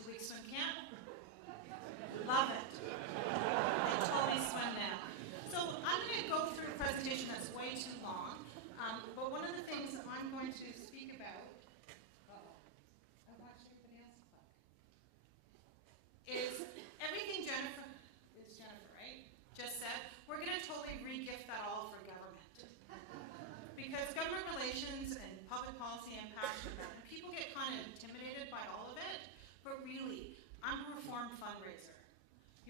2-week swim camp. Love it. They totally swim now. So I'm going to go through a presentation that's way too long, but one of the things that I'm going to speak about, I want to everybody else is everything Jennifer, right, just said. We're going to totally re-gift that all for government. Because government relations and public policy I'm passionate about, and people get kind of intimidated by all of it, but really, I'm a reformed fundraiser.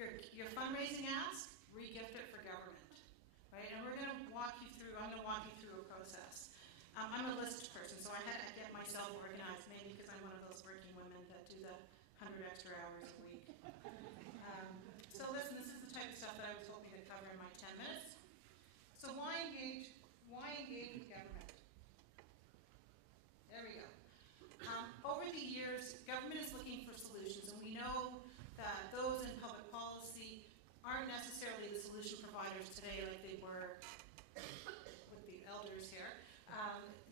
Your fundraising ask, re-gift it for government, right? And we're going to walk you through, I'm going to walk you through a process. I'm a list person, so I had to get myself organized, maybe because I'm one of those working women that do the 100 extra hours a week. So listen, this is the type of stuff that I was hoping to cover in my 10 minutes. So why engage with government? There we go. Over the years, government is looking for solutions, and we know that those in public policy aren't necessarily the solution providers today like they were with the elders here.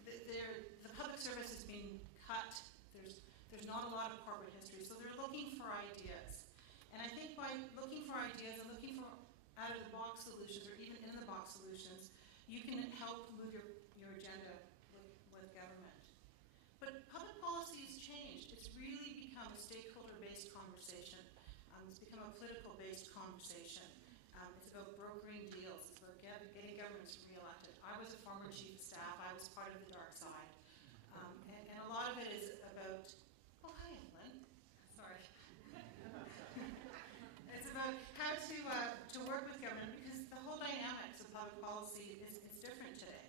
The public service is being cut. There's not a lot of corporate history, so they're looking for ideas. And I think by looking for ideas and looking for out-of-the-box solutions or even in-the-box solutions, you can help move your agenda with government. But public policy has changed. It's really become a stakeholder-based conversation. It's become a political-based conversation. It's about brokering deals. It's about getting governments re-elected. I was a former chief of staff. I was part of the dark side. And a lot of it is about, oh, hi, Lynn. Sorry. It's about how to work with government, because the whole dynamics of public policy is different today.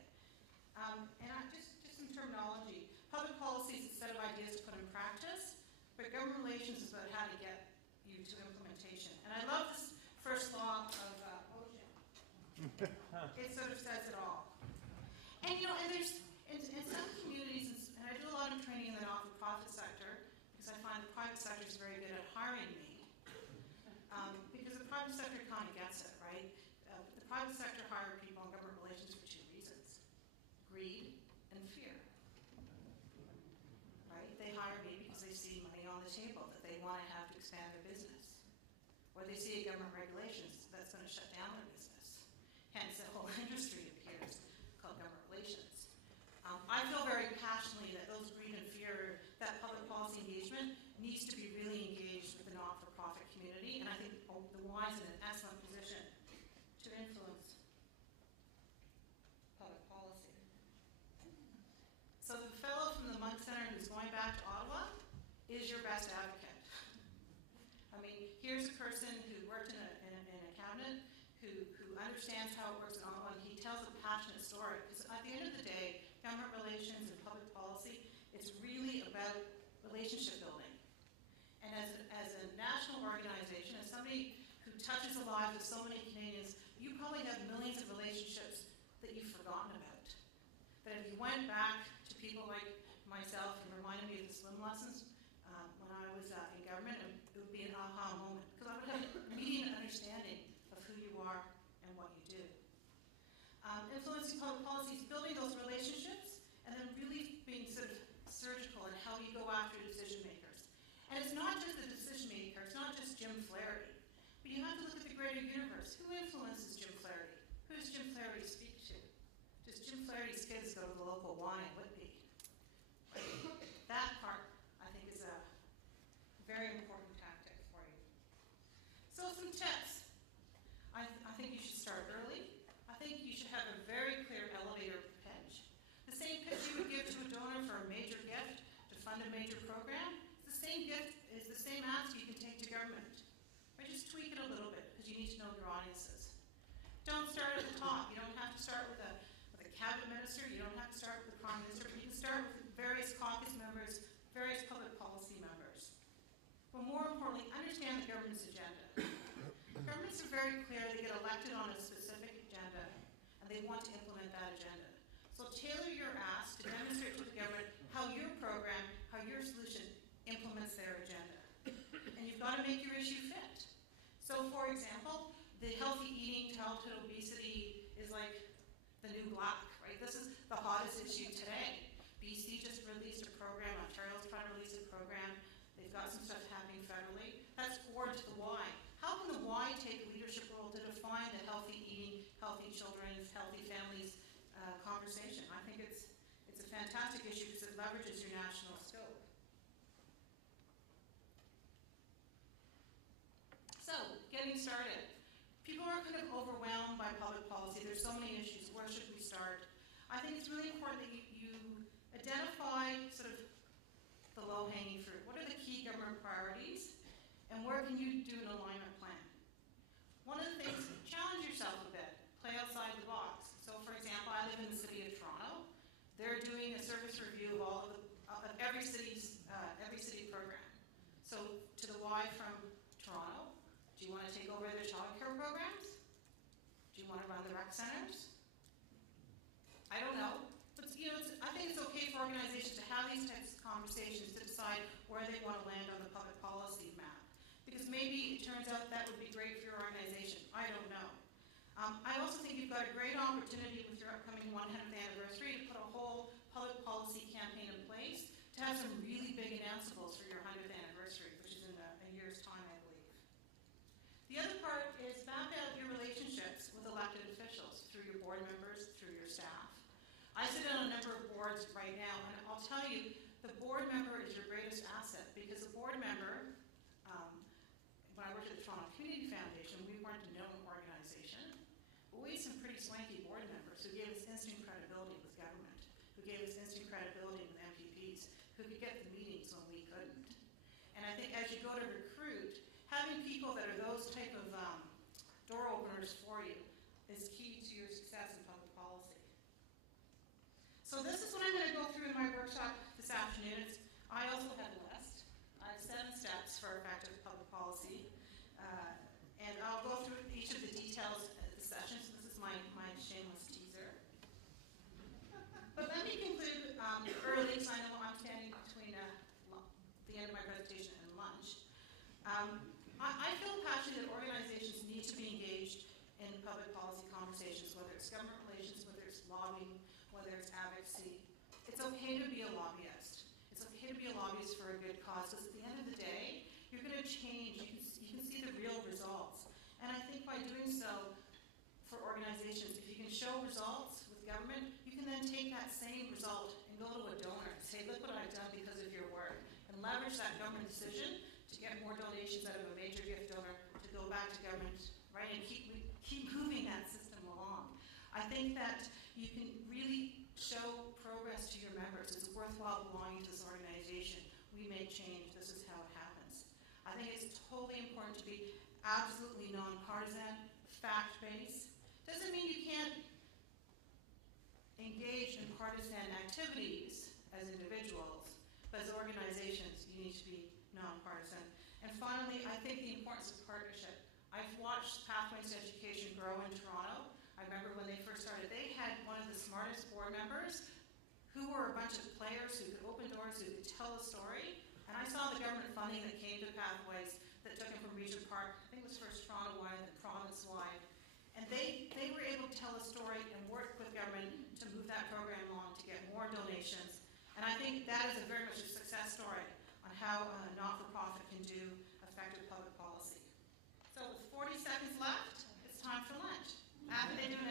Just some terminology. Public policy is a set of ideas to put in practice, but government relations is about how to get you to implementation. And I love this first law of Ocean. It sort of says it all. And and there's in some communities, and I do a lot of training in the not-for-profit sector, because I find the private sector is very good at hiring me. Because the private sector kind of gets it, right? The private sector hire people in government relations for 2 reasons: greed and fear. Right? They hire me because they see money on the table that they want to have to expand their business. Or they see a government regulations that's going to shut down their business. Hence, a whole industry appears called government relations. I feel very passionately that those greed and fear, that public policy engagement needs to be really engaged with the not-for-profit community, and I think the Y is in an excellent position to influence public policy. So the fellow from the Monk Center who's going back to Ottawa is your best advocate. I mean, here's a person who worked in a cabinet, who understands how it works in Ottawa, and he tells a passionate story. Because at the end of the day, government relations and public policy, it's really about relationship building. And as a national organization, as somebody who touches the lives of so many Canadians, you probably have millions of relationships that you've forgotten about. That if you went back to people like myself and reminded me of the swim lessons when I was in government, it would be an aha moment. Because I would have an immediate understanding of who you are and what you do. Influencing public policy is building those relationships and then really being sort of surgical in how you go after decision makers. And it's not just the decision maker, it's not just Jim Flaherty, but you have to look at the greater universe. Who influences Jim Flaherty? Who does Jim Flaherty speak to? Does Jim Flaherty's kids go to the local Y in Whitby? That part, I think, is a very important tactic for you. So some tips. I think you should start early. I think you should have a very clear elevator pitch. The same pitch you would give to a donor for a major gift to fund a major program, the same gift is the same ask you can take to government. Or just tweak it a little bit, because you need to know your audiences. Don't start at the top. You don't have to start with a cabinet minister. You don't have to start with the prime minister. You can start with various caucus members, various public policy members. But more importantly, understand the government's agenda. Governments are very clear. They get elected on a specific agenda, and they want to implement that agenda. So tailor your ask to demonstrate to the government how your program, how your solution implements their agenda. And you've got to make your issue fit. So, for example, the healthy eating, childhood obesity is like the new black, right? This is the hottest issue today. BC just released a program. Ontario's trying to release a program. They've got some stuff happening fantastic issue because it leverages your national scope. So, getting started. People are kind of overwhelmed by public policy. There's so many issues. Where should we start? I think it's really important that you identify sort of the low-hanging fruit. What are the key government priorities? And where can you do an alignment plan? One of the things, challenge yourself a bit. Play outside the box. So, for example, I live in the city of Toronto. They're doing a service review of every city program. So, to the Y from Toronto, do you want to take over their child care programs? Do you want to run the rec centers? I don't know. But I think it's okay for organizations to have these types of conversations to decide where they want to land on the public policy map. Because maybe it turns out that would be great for your organization. I don't know. I also think you've got a great opportunity with your upcoming 100th anniversary to put a whole public policy campaign in place to have some really big announceables for your 100th anniversary, which is in a year's time, I believe. The other part is map out your relationships with elected officials through your board members, through your staff. I sit on a number of boards right now, and I'll tell you, the board member is your greatest asset because a board member, when I worked at the Toronto Community Foundation, we weren't a known organization, but we had some pretty swanky board members who gave us instant credibility with government, who gave us instant credibility with MPPs, who could get the meetings when we couldn't. And I think as you go to recruit, having people that are those type of door openers for you is key to your success in public policy. So this is what I'm going to go through in my workshop this afternoon. I also have a list. I have 7 steps for effective public policy. And I'll go through each of the details of the session. So this is my shameless teaser. But let me conclude early, because I know I'm standing between the end of my presentation and lunch. I feel passionate that organizations need to be engaged in public policy conversations, whether it's government relations, whether it's lobbying, whether it's advocacy. It's okay to be a lobbyist. It's okay to be a lobbyist for a good cause, because at the end of the day, you're going to change. You can see the real results. And I think by doing so for organizations, if you can show results with government, you can then take that same result and go to a donor and say, look what I've done because of your work. And leverage that government decision to get more donations out of a major gift donor to go back to government, right, and keep moving that system along. I think that you can really show progress to your members. It's worthwhile belonging to this organization. We make change. This is how it happens. I think it's totally important to be absolutely nonpartisan, fact-based. Doesn't mean you can't engage in partisan activities as individuals, but as organizations, you need to be nonpartisan. And finally, I think the importance of partnership. I've watched Pathways to Education grow in Toronto. I remember when they first started, they had one of the smartest board members who were a bunch of players who could open doors, who could tell a story. And I saw the government funding that came to Pathways that took him from Regent Park, I think it was first Toronto-wide, then province-wide. And they were able to tell a story and work with government to move that program along to get more donations. And I think that is a very much a success story on how a not-for-profit can do effective public policy. So with 40 seconds left, it's time for lunch. After they do an